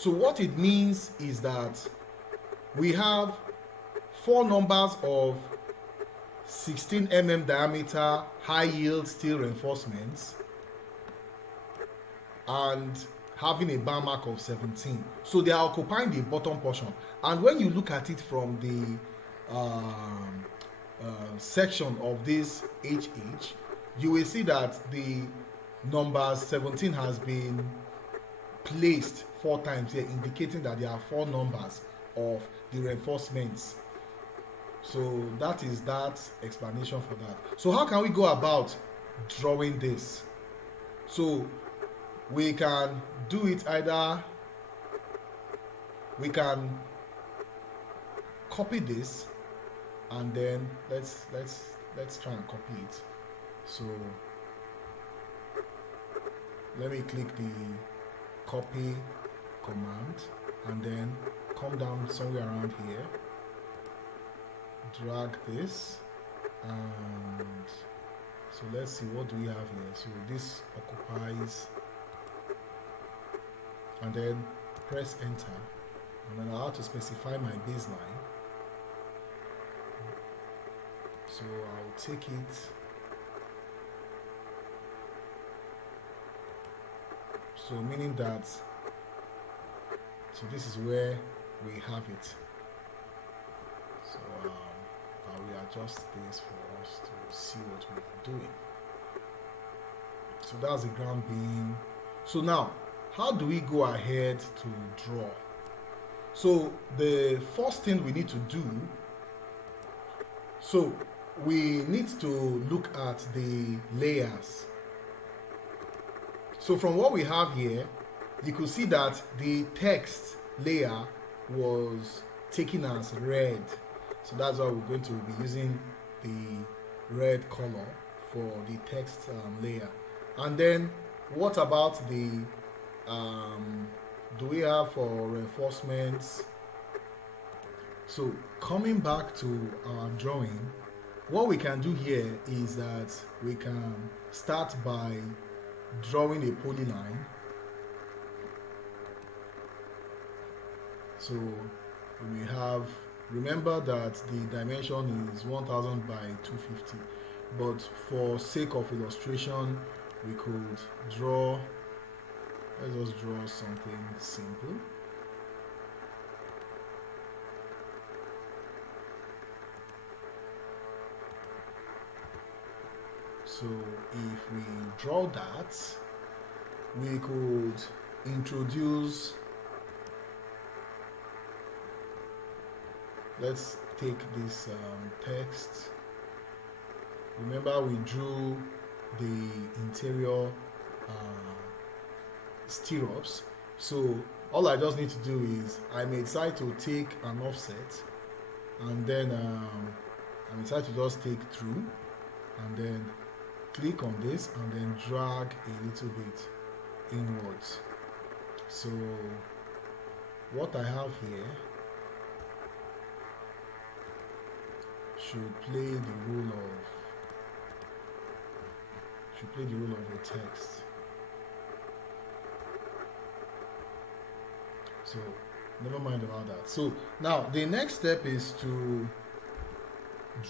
So what it means is that we have 4 numbers of 16 mm diameter high yield steel reinforcements and having a bar mark of 17. So they are occupying the bottom portion. And when you look at it from the section of this HH, you will see that the number 17 has been placed 4 times here, indicating that there are 4 numbers of the reinforcements. So that is that explanation for that. So how can we go about drawing this? So we can do it either, we can copy this and then let's try and copy it. So let me click the copy command and then come down somewhere around here, drag this, and so let's see, what do we have here? So this occupies, and then press enter, and then I have to specify my baseline. So I'll take it, so meaning that, so this is where we have it. So I will adjust this for us to see what we're doing. So that's the ground beam. So now, how do we go ahead to draw? So the first thing we need to do, so we need to look at the layers. So from what we have here, you could see that the text layer was taken as red. So that's why we're going to be using the red color for the text layer. And then what about the do we have for reinforcements? So coming back to our drawing, what we can do here is that we can start by drawing a polyline. So we have, remember that the dimension is 1000 by 250, but for sake of illustration we could draw, let's just draw something simple. So if we draw that, we could introduce, let's take this text. Remember we drew the interior stirrups. So all I just need to do is I may decide to take an offset, and then I may decide to just take through, and then click on this and then drag a little bit inwards. So what I have here should play the role of a text. So never mind about that. So now the next step is to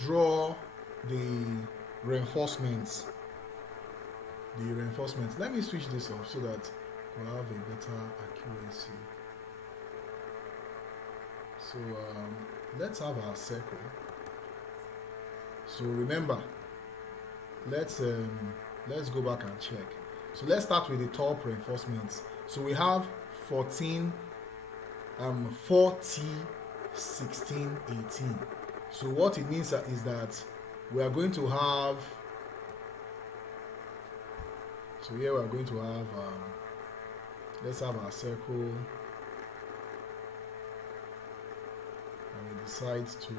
draw the reinforcements. Let me switch this off so that we'll have a better accuracy. So let's have our circle. So remember, let's go back and check. So let's start with the top reinforcements. So we have 14, 40, 16, 18. So what it means is that we are going to have, so here we are going to have, let's have our circle, and we decide to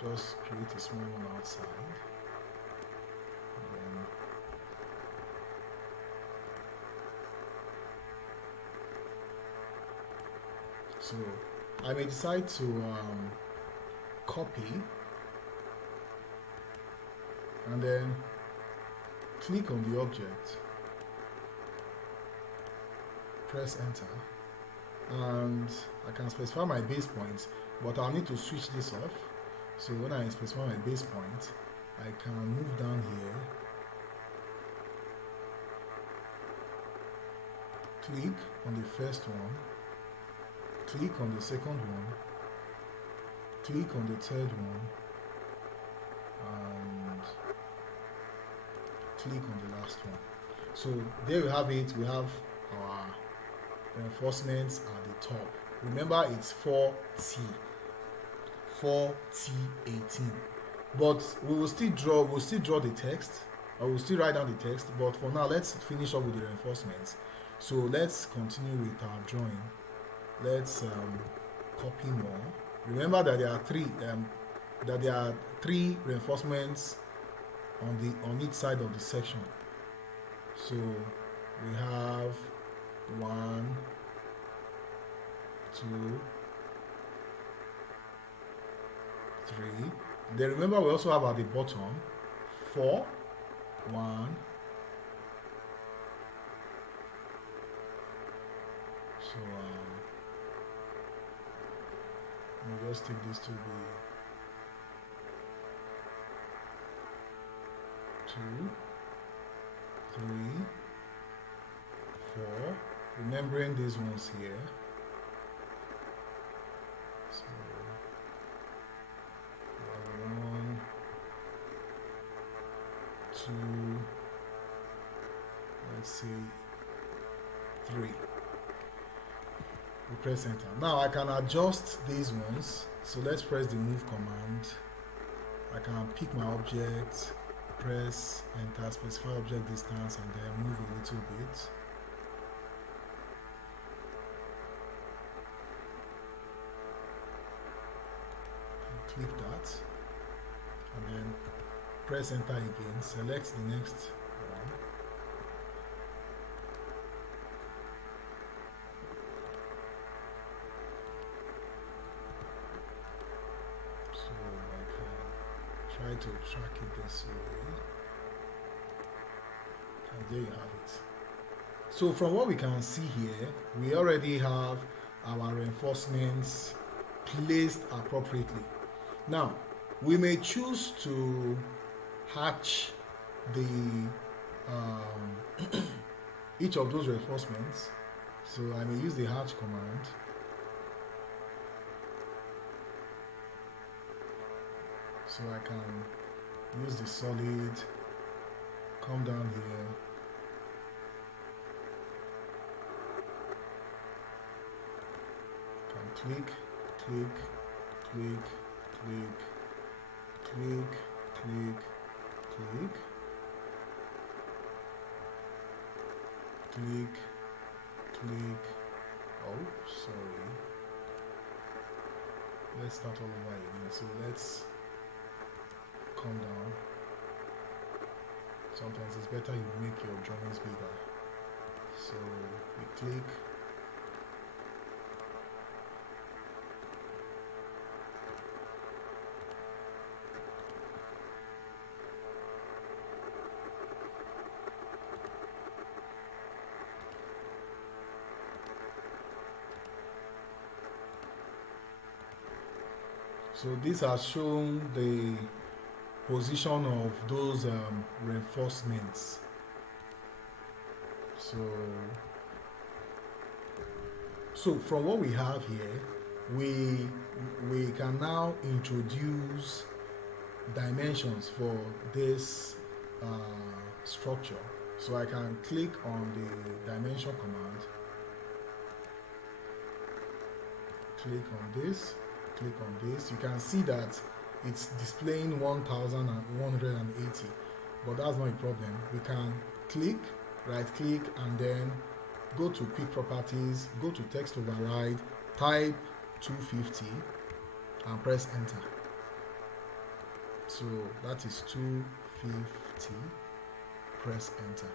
just create a small one outside. So I may decide to copy and then click on the object, press enter, and I can specify my base points, but I'll need to switch this off. So when I specify my base point, I can move down here, click on the first one, click on the second one, click on the third one, and click on the last one. So there we have it. We have our reinforcements at the top. Remember, it's 4T 18, but we'll still draw the text, or we'll still write down the text, but for now let's finish up with the reinforcements. So let's continue with our drawing. Let's copy more. Remember that there are three reinforcements on each side of the section. So we have 1, 2, 3. Then remember, we also have at the bottom 4, 1. So let me just take this to be 2, 3, 4. Remembering these ones here. So we have 1, 2, let's say 3. We press enter. Now I can adjust these ones. So let's press the move command. I can pick my object, press enter, specify object distance, and then move a little bit. Click that, and then press enter again. Select the next one. So I can try to track it this way, and there you have it. So from what we can see here, we already have our reinforcements placed appropriately. Now we may choose to hatch the each of those reinforcements. So I may use the hatch command. So I can use the solid, come down here, can click, click, click, click, click, click, click, click, click. Oh, sorry. Let's start all over again. So let's come down. Sometimes it's better you make your drawings bigger. So we click. So this has shown the position of those reinforcements. So from what we have here, we can now introduce dimensions for this structure. So I can click on the dimension command, click on this, click on this. You can see that it's displaying 1180, but that's not a problem. We can click, right click, and then go to quick properties, go to text override, type 250 and press enter. So that is 250, press enter.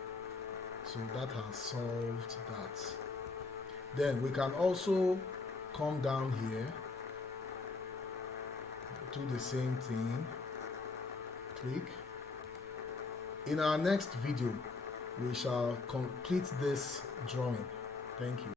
So that has solved that. Then we can also come down here, do the same thing, click. In our next video, we shall complete this drawing. Thank you.